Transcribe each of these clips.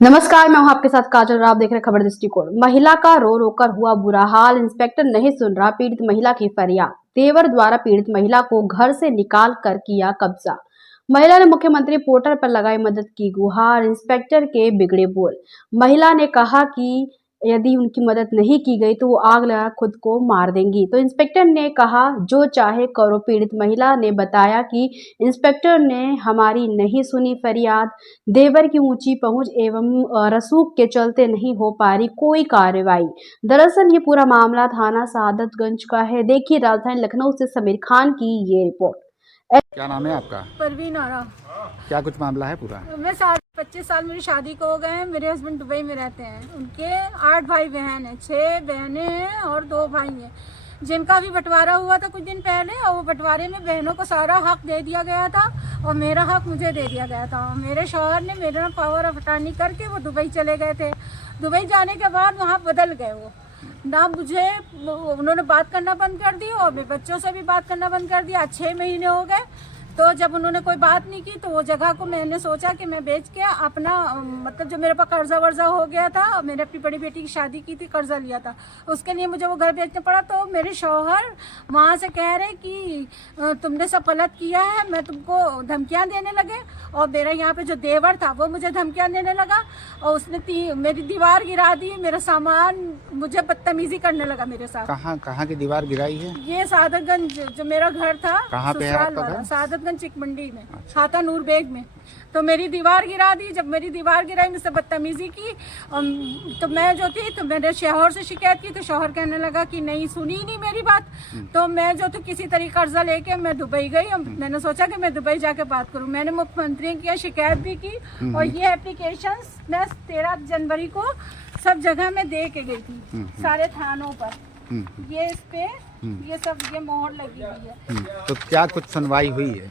नमस्कार, मैं हूं आपके साथ काजल और आप देख रहे हैं खबर दृष्टिकोण। महिला का रो रोकर हुआ बुरा हाल, इंस्पेक्टर नहीं सुन रहा पीड़ित महिला की फरियाद। देवर द्वारा पीड़ित महिला को घर से निकाल कर किया कब्जा। महिला ने मुख्यमंत्री पोर्टल पर लगाई मदद की गुहार, इंस्पेक्टर के बिगड़े बोल। महिला ने कहा कि यदि उनकी मदद नहीं की गई तो वो आग लगा खुद को मार देंगी। तो इंस्पेक्टर ने कहा जो चाहे करो। पीड़ित महिला ने बताया कि इंस्पेक्टर ने हमारी नहीं सुनी फरियाद। देवर की ऊंची पहुंच एवं रसूख के चलते नहीं हो पा रही कोई कार्रवाई। दरअसल ये पूरा मामला थाना सादतगंज का है। देखिए राजधानी लखनऊ से समीर खान की ये रिपोर्ट। क्या नाम है आपका? परवीन आरा। क्या कुछ मामला है पूरा? मैं 25 साल मेरी शादी को हो गए हैं। मेरे हस्बैंड दुबई में रहते हैं। उनके 8 भाई बहन हैं, 6 बहनें हैं और 2 भाई हैं, जिनका भी बंटवारा हुआ था कुछ दिन पहले। और वो बंटवारे में बहनों को सारा हक दे दिया गया था और मेरा हक मुझे दे दिया गया था। मेरे शौहर ने मेरा पावर ऑफ अटॉर्नी करके वो दुबई चले गए थे। दुबई जाने के बाद वहाँ बदल गए वो ना, मुझे उन्होंने बात करना बंद कर दी और मेरे बच्चों से भी बात करना बंद कर दिया। 6 महीने हो गए। तो जब उन्होंने कोई बात नहीं की तो वो जगह को मैंने सोचा कि मैं बेच के अपना मतलब जो मेरे पास कर्जा वर्जा हो गया था, मैंने अपनी बड़ी बेटी की शादी की थी, कर्जा लिया था, उसके लिए मुझे वो घर बेचना पड़ा। तो मेरे शौहर वहाँ से कह रहे कि तुमने सब गलत किया है, मैं तुमको धमकियाँ देने लगे। और मेरा यहाँ पे जो देवर था वो मुझे धमकियाँ देने लगा और उसने मेरी दीवार गिरा दी, मेरा सामान, मुझे बदतमीजी करने लगा मेरे साथ। कहाँ की दीवार गिराई है? ये सादतगंज जो मेरा घर था, कहाँ पे है आपका घर? सादतगंज चिक मंडी में, छाता नूर बेग में। तो मेरी दीवार गिरा दी। जब मेरी दीवार गिराई, मुझसे बदतमीजी की। तो मैं जो थी तो मैंने शौहर से शिकायत की तो शौहर कहने लगा कि नहीं, सुनी नहीं मेरी बात। तो मैं जो थी किसी तरीके कर्जा लेके मैं दुबई गई और मैंने सोचा कि मैं दुबई जाके बात करूं। मैंने मुख्यमंत्री की शिकायत भी की और ये एप्लीकेशन मैं 13 जनवरी को सब जगह में दे के गई थी, सारे थानों पर। ये इस पे ये सब ये मोहर लगी हुई है। तो क्या कुछ सुनवाई हुई है?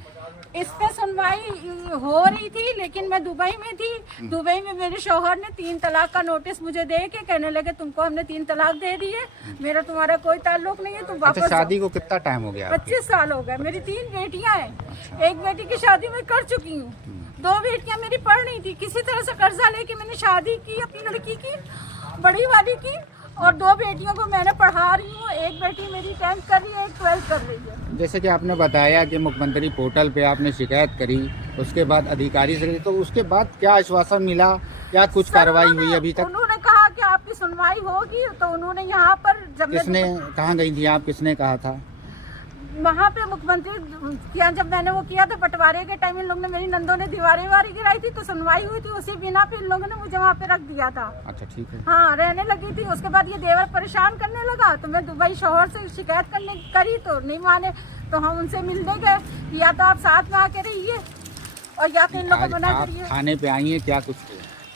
इस पे सुनवाई हो रही थी, लेकिन मैं दुबई में थी। दुबई में मेरे शौहर ने 3 तलाक का नोटिस मुझे दे के कहने लगे तुमको हमने 3 तलाक दे दी है, मेरा तुम्हारा कोई ताल्लुक नहीं है, तुम वापस। अच्छा, शादी को कितना टाइम हो गया? 25 साल हो गए। मेरी 3 बेटियां हैं। एक बेटी की शादी मैं कर चुकी हूँ, 2 बेटियां मेरी पढ़ रही थी। किसी तरह से कर्जा लेके मैंने शादी की अपनी लड़की की, बड़ी वाली की, और 2 बेटियों को मैंने पढ़ा रही हूँ। एक बेटी मेरी 10th कर रही है, एक 12th कर रही है। जैसे कि आपने बताया कि मुख्यमंत्री पोर्टल पे आपने शिकायत करी, उसके बाद अधिकारी से करी, तो उसके बाद क्या आश्वासन मिला? क्या कुछ कार्रवाई हुई अभी तक? उन्होंने कहा कि आपकी सुनवाई होगी। तो उन्होंने यहाँ पर जब किसने, कहाँ गई थी आप, किसने कहा था? वहाँ पे मुख्यमंत्री किया, जब मैंने वो किया था बंटवारे के टाइम, इन लोगों ने, मेरी नंदों ने दीवारें वारी गिराई थी तो सुनवाई हुई थी। उसी बिना पे इन लोगों ने मुझे वहाँ पे रख दिया था। अच्छा, ठीक है। हाँ, रहने लगी थी। उसके बाद ये देवर परेशान करने लगा तो मैं दुबई शौहर से शिकायत करी तो नहीं माने। तो हम उनसे मिलने गए, या तो आप साथ में आके रहिए और या तो इन लोगों को मना करिए। थाने पे आई है, क्या कुछ?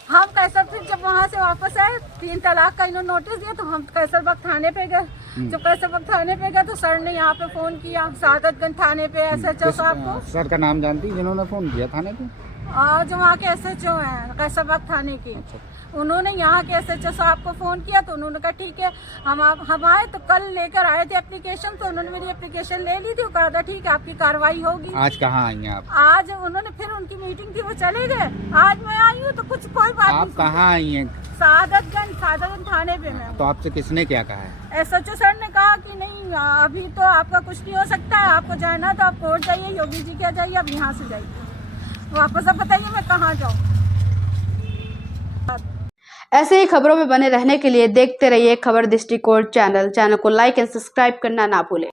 हम कैसर फिर जब वहाँ से वापस आए, 3 तलाक का इन्होंने नोटिस दिया तो हम कैसर वक्त थाने पे गए। जब कैसर वक्त थाने पे गए तो सर ने यहाँ पे फोन किया, सादतगंज थाने पे SHO साहब को। सर का नाम जानती जिन्होंने फोन किया थाने पे? जो वहाँ के SHO हैं कैसर वक्त थाने के। अच्छा। उन्होंने यहाँ के SHO साहब को फ़ोन किया तो उन्होंने कहा ठीक है, हम आए तो कल लेकर आए थे एप्लीकेशन। तो उन्होंने मेरी एप्लीकेशन ले ली थी, कहा था ठीक है आपकी कार्रवाई होगी। आज कहाँ आई हैं आप? आज उन्होंने, फिर उनकी मीटिंग थी वो चले गए। आज मैं आई हूँ तो कुछ कोई बात नहीं। आप कहाँ आई हैं? सादतगंज थाने पे मैं। तो आपसे किसने क्या कहा है? SHO सर ने कहा कि नहीं अभी तो आपका कुछ नहीं हो सकता है, आपको जाना तो आप कोर्ट जाइए, योगी जी के जाइए, अब यहाँ से जाइए वापस। अब बताइए मैं कहाँ जाऊँ? ऐसे ही खबरों में बने रहने के लिए देखते रहिए खबर दृष्टिकोण चैनल को लाइक एंड सब्सक्राइब करना ना भूलें।